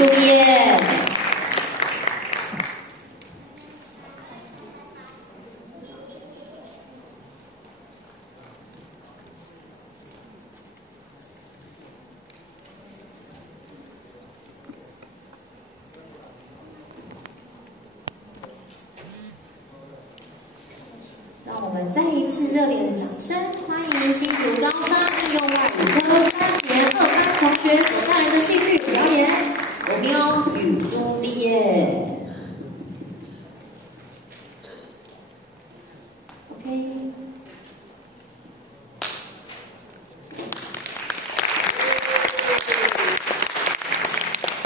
朱丽叶。让我们再一次热烈的掌声，欢迎新竹高商应用外语科3年2班同学所带来的戏剧表演《罗密欧与朱丽叶》。OK。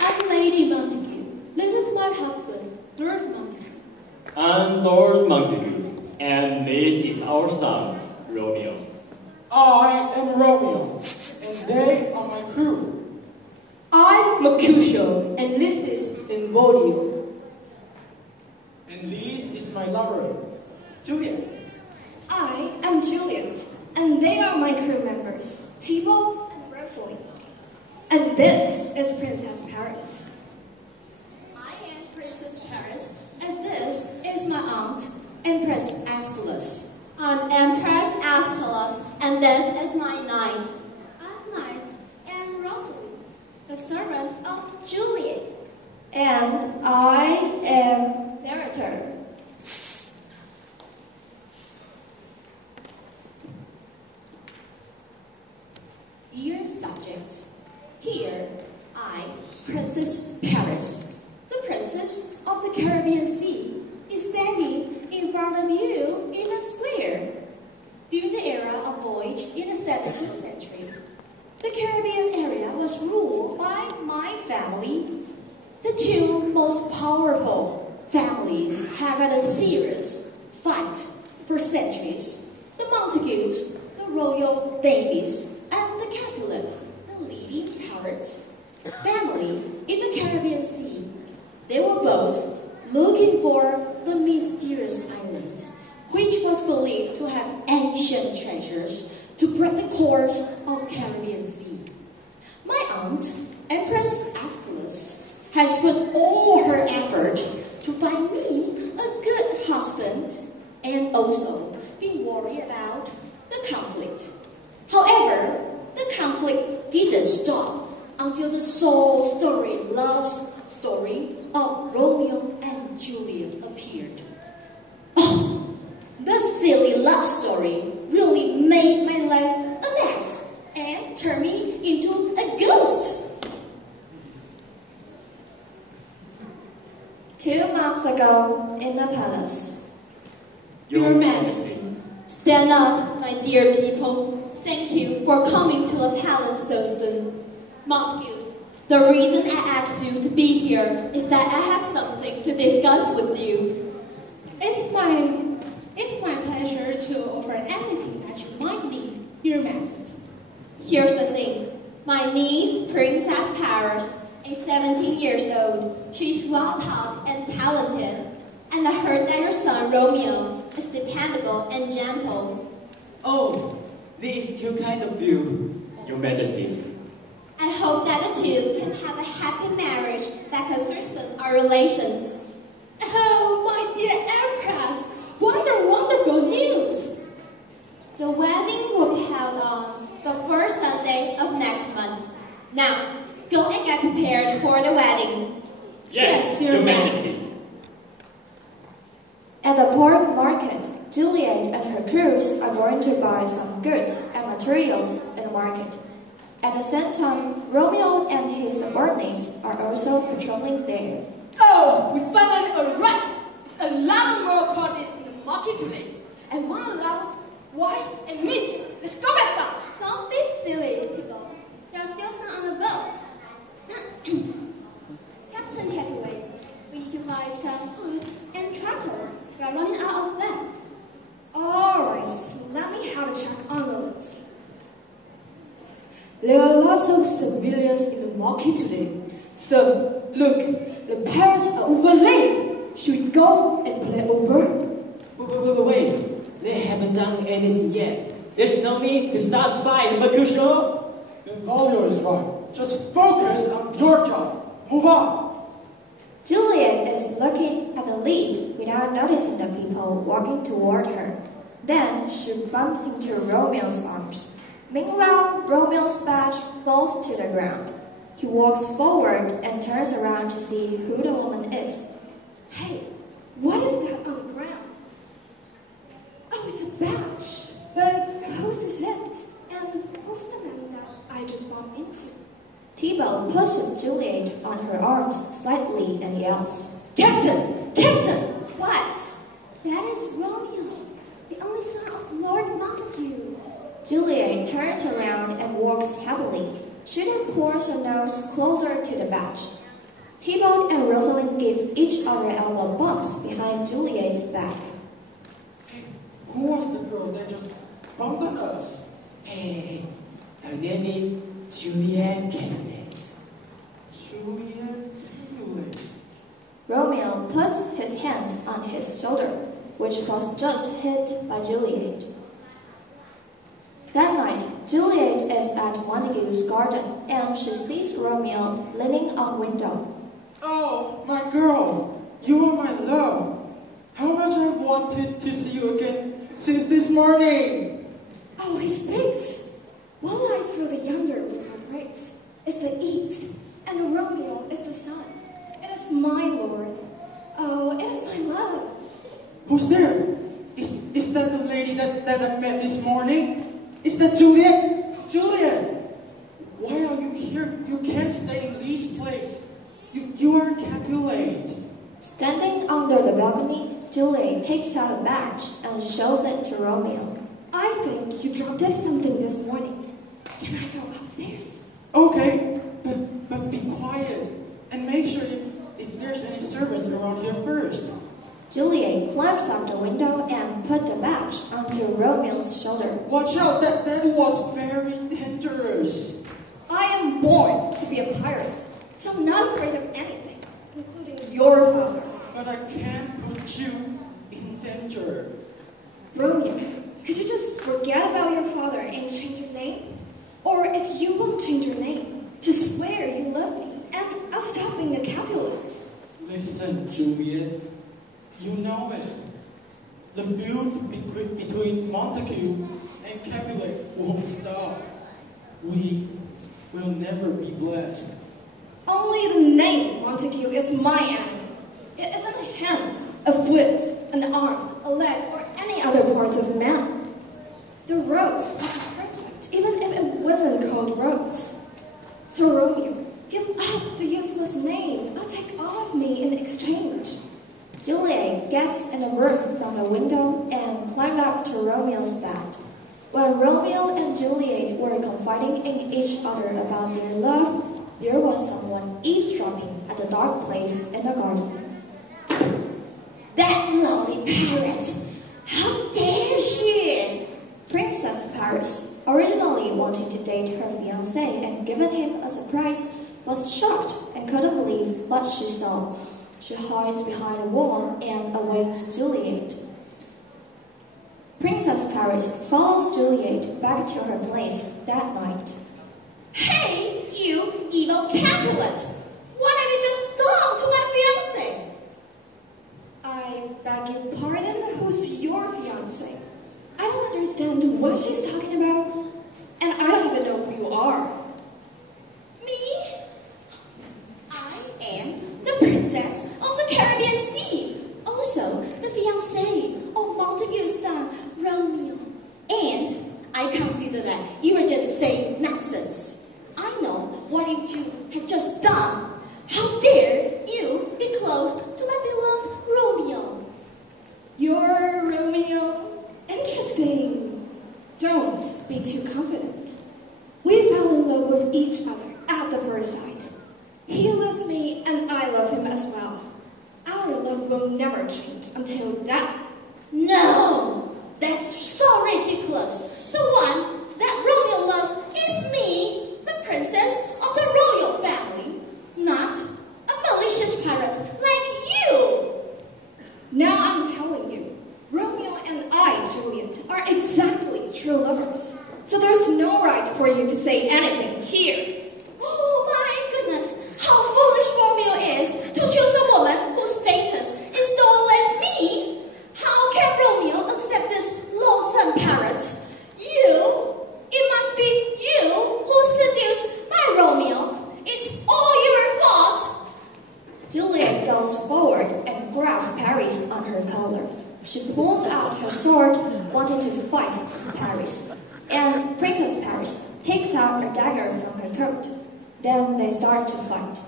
I'm Lady Montague. This is my husband, Lord Montague. I'm Lord Montague. And this is our son, Romeo. I am Romeo, and they are my crew. I'm Mercutio, and this is Benvolio. And this is my lover, Juliet. I am Juliet, and they are my crew members, Tybalt and Rosalie. And this is Princess Paris. I am Princess Paris, and this is my aunt, Empress Aeschylus. I'm Empress Aeschylus, and this is my knight. I'm Knight and Rosalie, the servant of Juliet. And I am narrator. Dear subjects, here I, Princess Paris, the princess of the Caribbean Sea, is standing in front of you in a square. During the era of voyage in the 17th century, the Caribbean area was ruled by my family. The two most powerful families have had a serious fight for centuries. The Montagues, the royal Davies, and the Capulet, the leading pirates. Family in the Caribbean Sea. They were both looking for the mysterious island, which was believed to have ancient treasures to break the course of the Caribbean Sea. My aunt, Empress Aeschylus, has put all her effort to find me a good husband and also been worried about the conflict. However, the conflict didn't stop until the soul story, love story of Romeo and Juliet appeared. Oh, the silly love story really made my life a mess and turned me into a ghost. 2 months ago in the palace. Your Majesty, stand up, my dear people. Thank you for coming to the palace so soon. Montagues, the reason I asked you to be here is that I have something to discuss with you. It's my pleasure to offer anything that you might need, Your Majesty. Here's the thing. My niece, Princess Paris, is 17 years old. She's well-taught and talented. And I heard that your son, Romeo, is dependable and gentle. Oh, this is too kind of you, Your Majesty. I hope that the two can have a happy marriage that can strengthen our relations. Oh, my dear Empress, what a wonderful news! The wedding will be held on the first Sunday of next month. Now, go and get prepared for the wedding. Yes, Your Majesty. At the port market, Juliet and her crews are going to buy some goods and materials in the market. At the same time, Romeo and his subordinates are also patrolling there. Oh, we finally arrived! It's a lot more crowded in the market today. I want a lot of wine and meat. Let's go get some! Don't be silly, Tybalt. There are still some on the boat. Captain can't wait. We need to buy some food and charcoal. We are running out of them. Alright, let me have a check on the list. There are lots of civilians in the market today. So, look, the parents are overlaid. Should we go and play over? Wait. They haven't done anything yet. There's no need to start the fight, Mercutio. Benvolio is right. Just focus on your job. Move on! Juliet is looking at the list without noticing the people walking toward her. Then she bumps into Romeo's arms. Meanwhile, Romeo's badge falls to the ground. He walks forward and turns around to see who the woman is. Hey, what is that on the ground? Oh, it's a badge. But whose is it? And who's the man that I just bumped into? Thibault pushes Juliet on her arms slightly and yells, Captain! Captain! What? That is Romeo, the only son of Lord Montague. Juliet turns around and walks heavily. She then pours her nose closer to the badge. Thibault and Rosalind give each other elbow bumps behind Juliet's back. Hey, who was the girl that just bumped on us? Hey, her name is Juliet Capulet. Juliet Capulet. Romeo puts his hand on his shoulder, which was just hit by Juliet. That night, Juliet is at Montague's garden, and she sees Romeo leaning on window. Oh, my girl, you are my love. How much I've wanted to see you again since this morning. Oh, he speaks. Well, I through the yonder with my praise is the east, and the Romeo is the sun. It is my lord. Oh, it is my love. Who's there? Is that the lady that I met this morning? Is that Juliet? Juliet! Why are you here? You can't stay in this place. You are Capulet. Standing under the balcony, Juliet takes out a badge and shows it to Romeo. I think you dropped dead something this morning. Can I go upstairs? Okay, but be quiet and make sure if there's any servants around here first. Juliet climbs out the window and put the badge onto Romeo's shoulder. Watch out, that was very dangerous. I am born to be a pirate, so I'm not afraid of anything, including your father. But I can't put you in danger. Romeo, could you just forget about your father and change your name? Or if you won't change your name, just swear you love me, and I'll stop being a Capulet. Listen, Juliet, you know it. The feud between Montague and Capulet won't stop. We will never be blessed. Only the name Montague is my enemy. It isn't a hand, a foot, an arm, a leg, or any other parts of man. The rose would be perfect, even if it wasn't called Rose. So Romeo, give up the useless name. I'll take all of me in exchange. Juliet gets in a room from the window and climbed up to Romeo's bed. When Romeo and Juliet were confiding in each other about their love, there was someone eavesdropping at the dark place in the garden. That lonely parrot! How dare she! Princess Paris, originally wanting to date her fiancé and given him a surprise, was shocked and couldn't believe what she saw. She hides behind a wall and awaits Juliet. Princess Paris follows Juliet back to her place that night. Hey, you evil Capulet! What have you just done to my fiancé? I beg your pardon, who's your fiancé? I don't understand what she's talking about, and I don't even know who you are. Me? I am the princess of the Caribbean Sea, also the fiancé of Montague's son, Romeo. And I consider that you are just saying nonsense. I know what you two have just done. How dare you be close to my beloved Romeo? You're Romeo? Interesting. Don't be too confident. We fell in love with each other at the first sight. He loves me and I love him as well. Our love will never change until death. No, that's so ridiculous. The one that Romeo loves is me, the princess of the royal family, not a malicious pirate like you. Now I'm telling you, Romeo and I, Juliet, are exactly true lovers. So there's no right for you to say anything here. Oh my goodness, how foolish grabs Paris on her collar. She pulls out her sword, wanting to fight with Paris. And Princess Paris takes out a dagger from her coat. Then they start to fight.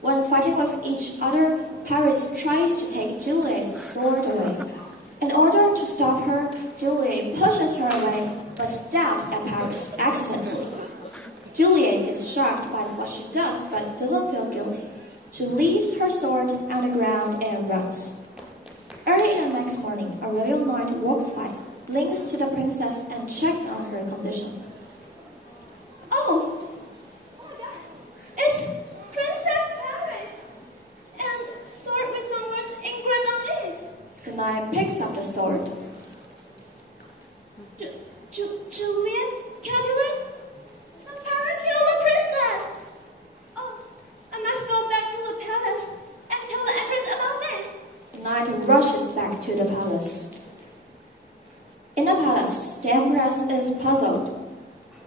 When fighting with each other, Paris tries to take Juliet's sword away. In order to stop her, Juliet pushes her away, but stabs at Paris accidentally. Juliet is shocked by what she does, but doesn't feel guilty. She leaves her sword on the ground and runs. Early the next morning, a royal knight walks by, blinks to the princess, and checks on her condition. Oh, it's Princess Paris, and sword with some words engraved on it. The knight picks up the sword. Juliet, Capulet, Paris killed the princess. Oh, I must go back to the palace and tell the empress about this. The knight rushes back to the palace. In the palace, the empress is puzzled.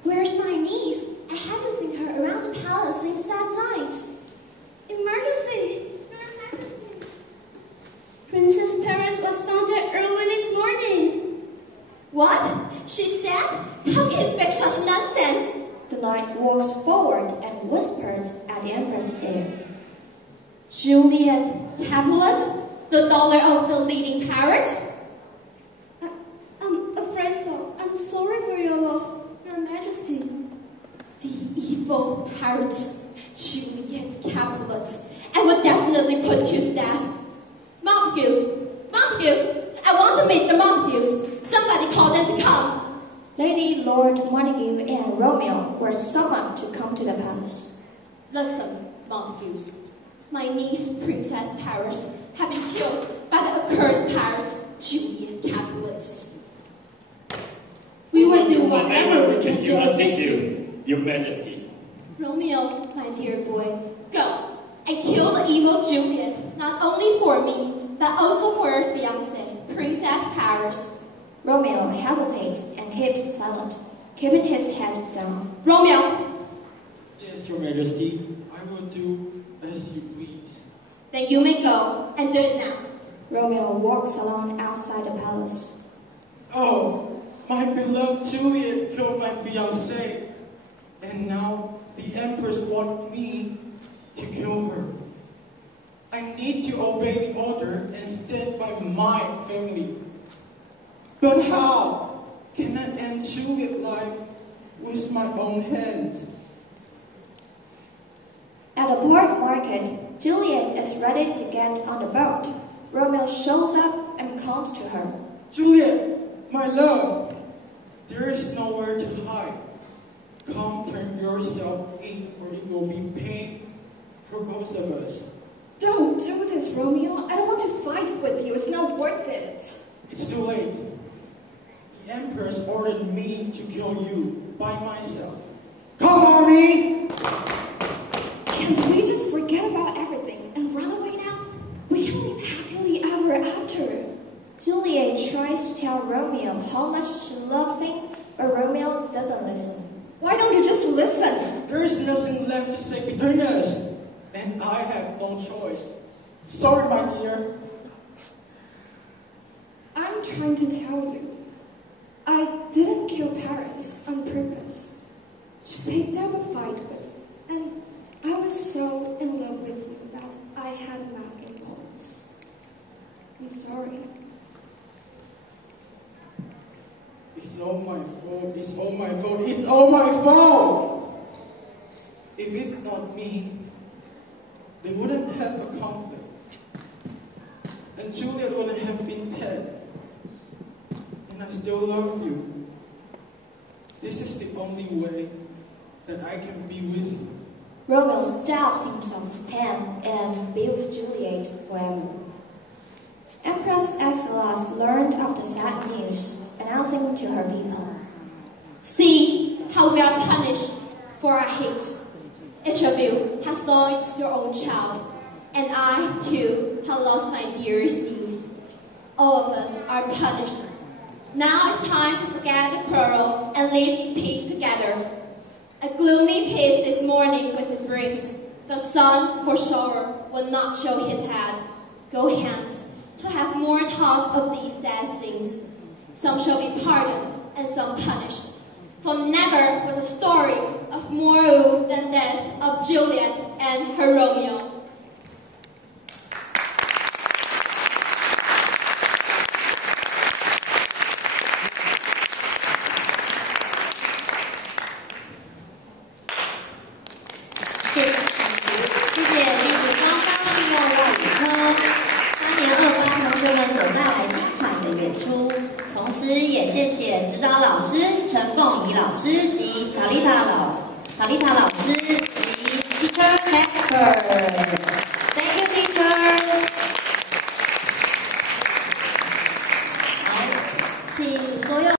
Where's my niece? I haven't seen her around the palace since last night. Emergency! Your Majesty. Princess Paris was found dead early this morning. What? She's dead? How can you expect such nonsense? The knight walks forward and whispers at the empress' ear. Juliet Capulet, the daughter of the leading pirate? I'm afraid so. I'm sorry for your loss, Your Majesty. The evil pirate, Juliet Capulet. I will definitely put you to death. Montagues! I want to meet the Montagues. Somebody call them to come. Lady, Lord Montague, and Romeo were summoned to come to the palace. Listen, Montagues. My niece, Princess Paris, have been killed by the accursed pirate, Juliet Capulet. We will do whatever we can to assist you, Your Majesty. Romeo, my dear boy, go and kill the evil Juliet, not only for me, but also for her fiancée, Princess Paris. Romeo hesitates and keeps silent, keeping his head down. Romeo! Yes, Your Majesty. I will do as you please. Then you may go and do it now. Romeo walks along outside the palace. Oh, my beloved Juliet killed my fiancée. And now the Empress wants me to kill her. I need to obey the order and stand by my family. But how can I end Juliet's life with my own hands? At the port market, Juliet is ready to get on the boat. Romeo shows up and comes to her. Juliet, my love, there is nowhere to hide. Come turn yourself in or it will be pain for both of us. Don't do this, Romeo. I don't want to fight with you. It's not worth it. It's too late. The Empress ordered me to kill you by myself. Come on, me! Can't we just forget about everything and run away now? We can live happily ever after. Juliet tries to tell Romeo how much she loves him, but Romeo doesn't listen. Why don't you just listen? There is nothing left to say between us, and I have no choice. Sorry, my dear. I'm trying to tell you, I didn't kill Paris on purpose. She picked up a fight with me, and I was so in love with you that I had that impulse. I'm sorry. It's all my fault. It's all my fault. It's all my fault. If it's not me, they wouldn't have a conflict. And Juliet wouldn't have been dead. And I still love you. This is the only way that I can be with you. Romeo stabs himself with pen and be with Juliet forever. Empress Axelos learned of the sad news, announcing to her people, See how we are punished for our hate. Each of you has lost your own child, and I, too, have lost my dearest niece. All of us are punished. Now it's time to forget the quarrel and live in peace together. A gloomy peace this morning with it brings. The sun for sure will not show his head. Go hence, to have more talk of these sad things. Some shall be pardoned, and some punished. For never was a story of more woe than this of Juliet and her Romeo. 谢谢新竹高商应用外语科3年2班同学们所带来精彩的演出，同时也谢谢指导老师陈凤仪老师及塔丽塔老师及 Teacher Casper。Thank you, teacher。好，请所有。